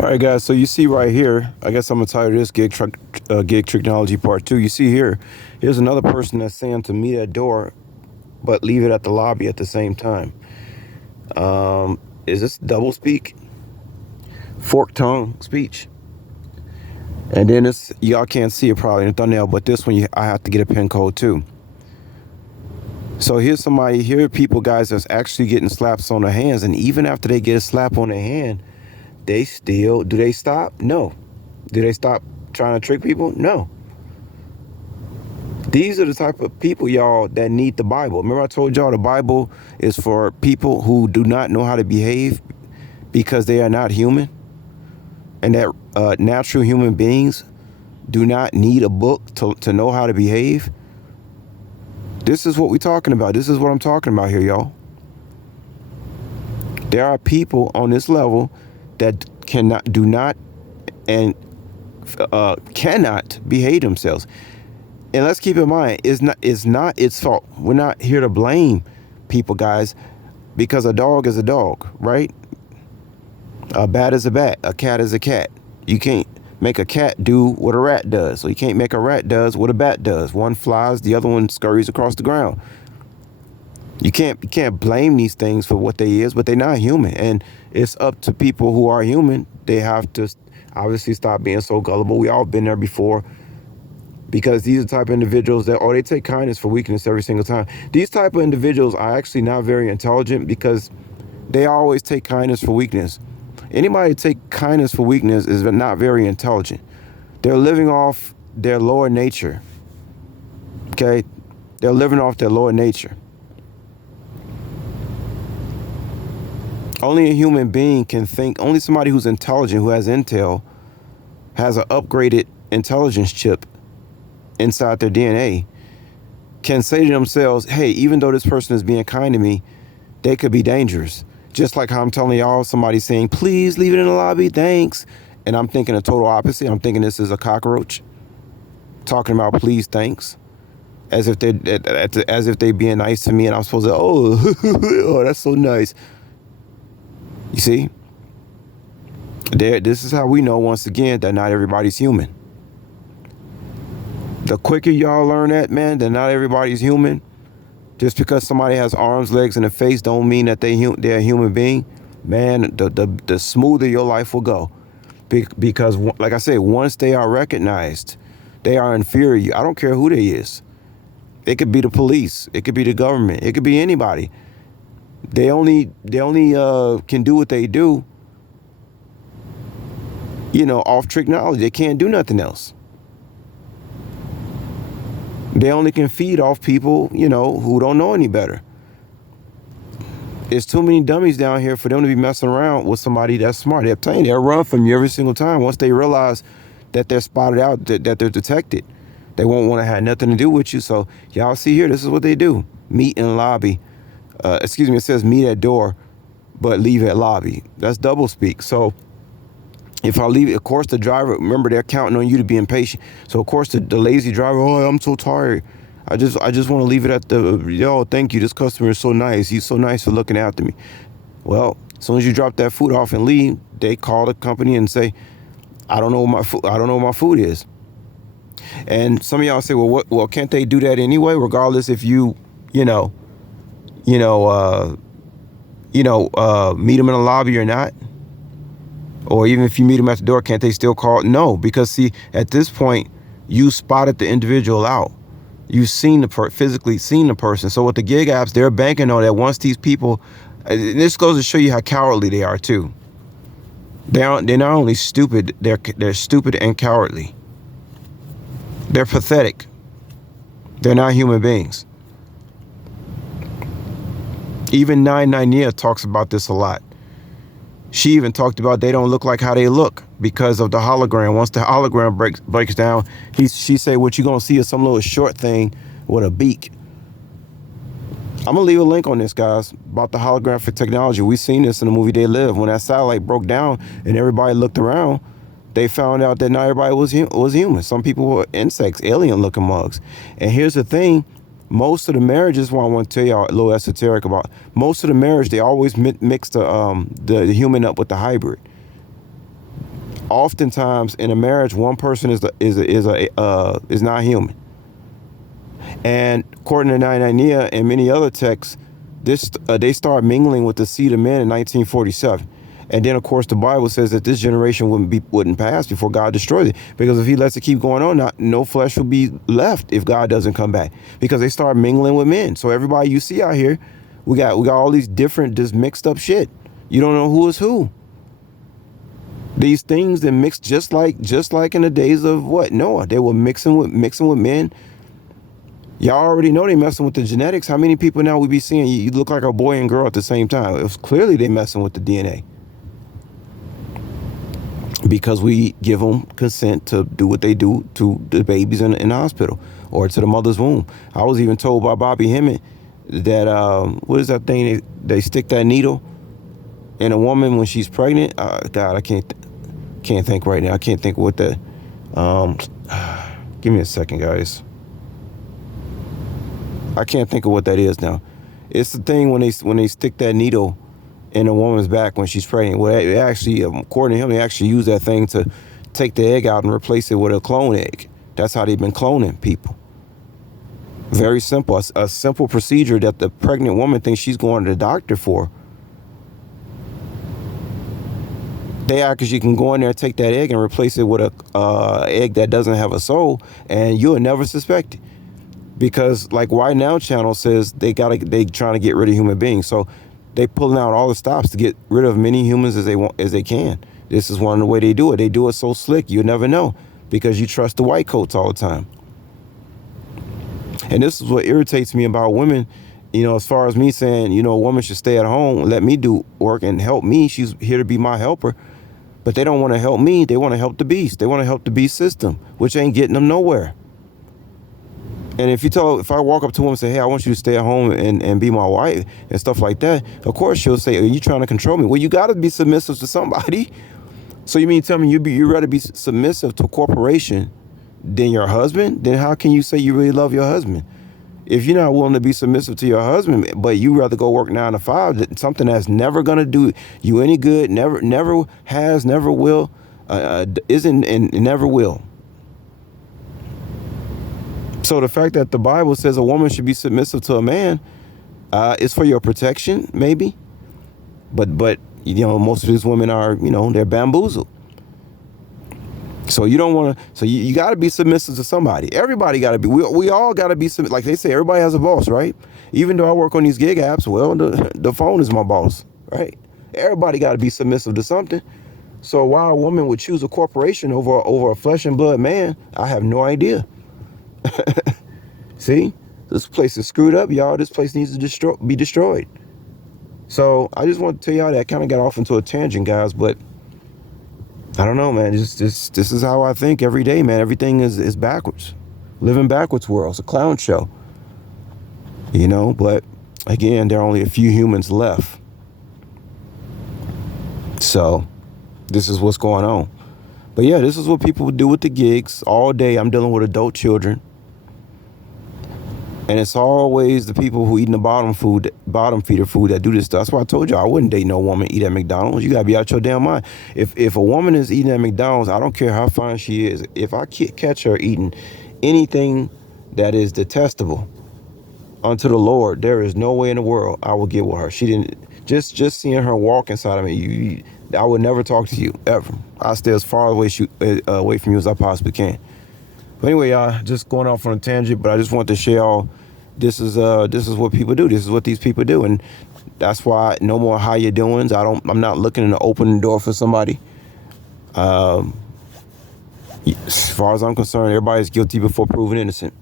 All right, guys. So you see right here, I guess I'm gonna title this gig technology part two. You see here, here's another person that's saying to meet at door, but leave it at the lobby at the same time. Is this double speak, fork tongue speech? And then it's y'all can't see it probably in the thumbnail, but this one I have to get a pin code too. So here are people, guys, that's actually getting slaps on their hands, and even after they get a slap on their hand, do they stop? No. Do they stop trying to trick people? No. These are the type of people, y'all, that need the Bible. Remember I told y'all the Bible is for people who do not know how to behave because they are not human, and that natural human beings do not need a book to know how to behave. This is what we're talking about. This is what I'm talking about here, y'all. There are people on this level that cannot behave themselves. And let's keep in mind, it's not its fault. We're not here to blame people, guys, because a dog is a dog, right? A bat is a bat. A cat is a cat. You can't make a cat do what a rat does. So you can't make a rat does what a bat does. One flies, the other one scurries across the ground. You can't blame these things for what they is, but they're not human. And it's up to people who are human. They have to obviously stop being so gullible. We all been there before, because these are the type of individuals that, they take kindness for weakness every single time. These type of individuals are actually not very intelligent because they always take kindness for weakness. Anybody take kindness for weakness is not very intelligent. They're living off their lower nature. Okay? They're living off their lower nature. Only a human being can think, only somebody who's intelligent, who has intel, has an upgraded intelligence chip inside their DNA, can say to themselves, hey, even though this person is being kind to me, they could be dangerous. Just like how I'm telling y'all, somebody saying, please leave it in the lobby, thanks. And I'm thinking a total opposite. I'm thinking this is a cockroach talking about please, thanks. As if they being nice to me, and I'm supposed to, oh, that's so nice. You see? This is how we know, once again, that not everybody's human. The quicker y'all learn that, man, that not everybody's human, just because somebody has arms, legs, and a face don't mean that they're a human being, man, the smoother your life will go. Because, like I said, once they are recognized, they are inferior. I don't care who they is. It could be the police. It could be the government. It could be anybody. They only can do what they do, off trick knowledge. They can't do nothing else. They only can feed off people, who don't know any better. There's too many dummies down here for them to be messing around with somebody that's smart. They'll run from you every single time once they realize that they're spotted out, that they're detected. They won't want to have nothing to do with you. So y'all see here, this is what they do. Meet in lobby. It says meet at door, but leave at lobby. That's double speak. So if I leave it, of course, the driver, remember, they're counting on you to be impatient. So, of course, the lazy driver, I'm so tired. I just want to leave it at thank you. This customer is so nice. He's so nice for looking after me. Well, as soon as you drop that food off and leave, they call the company and say, I don't know what my food is. And some of y'all say, well, can't they do that anyway, regardless if you, meet them in the lobby or not? Or even if you meet them at the door, can't they still call? No, because see, at this point, you spotted the individual out. You've seen physically seen the person. So with the gig apps, they're banking on that once these people, this goes to show you how cowardly they are too. They're not only stupid, they're stupid and cowardly. They're pathetic. They're not human beings. Even 9nania talks about this a lot. She even talked about they don't look like how they look because of the hologram. Once the hologram breaks down, she said, what you gonna see is some little short thing with a beak. I'm gonna leave a link on this, guys, about the holographic technology. We've seen this in the movie They Live. When that satellite broke down and everybody looked around, they found out that not everybody was human. Some people were insects, alien-looking mugs. And here's the thing. Most of the marriages, what I want to tell y'all a little esoteric about, most of the marriage, they always mix the human up with the hybrid. oftentimes in a marriage, one person is not human. And according to 9nania and many other texts, they start mingling with the seed of men in 1947. And then, of course, the Bible says that this generation wouldn't pass before God destroys it. Because if he lets it keep going on, no flesh will be left if God doesn't come back. Because they start mingling with men. So everybody you see out here, we got all these different, just mixed up shit. You don't know who is who. These things that mix just like in the days of Noah. They were mixing with men. Y'all already know they messing with the genetics. How many people now we be seeing you look like a boy and girl at the same time? It was clearly they messing with the DNA. Because we give them consent to do what they do to the babies in the hospital or to the mother's womb. I was even told by Bobby Hemmett that, what is that thing? They stick that needle in a woman when she's pregnant. God, I can't think right now. I can't think what the, give me a second, guys. I can't think of what that is now. It's the thing when they stick that needle in a woman's back when she's pregnant. Well, it actually, according to him, they actually use that thing to take the egg out and replace it with a clone egg. That's how they've been cloning people. Very simple. A simple procedure that the pregnant woman thinks she's going to the doctor for. Because you can go in there, take that egg and replace it with a egg that doesn't have a soul, and you'll never suspect it. Because like Why Now channel says, they trying to get rid of human beings. So they pulling out all the stops to get rid of many humans as they can. This is one of the way they do it. They do it so slick, you'll never know, because you trust the white coats all the time. And this is what irritates me about women, as far as me saying, a woman should stay at home, let me do work and help me. She's here to be my helper. But they don't want to help me. They want to help the beast. They want to help the beast system, which ain't getting them nowhere. And if I walk up to a woman and say, hey, I want you to stay at home and be my wife and stuff like that, of course she'll say, are you trying to control me? Well, you got to be submissive to somebody. So you mean tell me you'd rather be submissive to a corporation than your husband? Then how can you say you really love your husband? If you're not willing to be submissive to your husband, but you rather go work 9 to 5, something that's never going to do you any good, never has, never will, isn't and never will. So the fact that the Bible says a woman should be submissive to a man is for your protection, maybe. But most of these women are, they're bamboozled. So you don't want to. So you got to be submissive to somebody. Everybody got to be. We all got to be submissive. Like they say, everybody has a boss, right? Even though I work on these gig apps, well, the phone is my boss, right? Everybody got to be submissive to something. So why a woman would choose a corporation over a flesh and blood man, I have no idea. See, this place is screwed up, y'all. This place needs to be destroyed. So I just want to tell y'all that I kind of got off into a tangent, guys, but I don't know, man. This is how I think every day, man. Everything is backwards. Living backwards world. It's a clown show. But again, there are only a few humans left. So this is what's going on. But yeah, this is what people do with the gigs. All day I'm dealing with adult children. And it's always the people who eating the bottom feeder food that do this stuff. That's why I told you I wouldn't date no woman eat at McDonald's. You gotta be out your damn mind. If a woman is eating at McDonald's, I don't care how fine she is. If I catch her eating anything that is detestable unto the Lord, there is no way in the world I will get with her. She didn't. Just seeing her walk inside of me, I would never talk to you ever. I stay as far away from you as I possibly can. But anyway, y'all, just going off on a tangent, but I just want to share all. This is what people do. This is what these people do, and that's why no more how you doings. I'm not looking to open the door for somebody. As far as I'm concerned, everybody's guilty before proven innocent.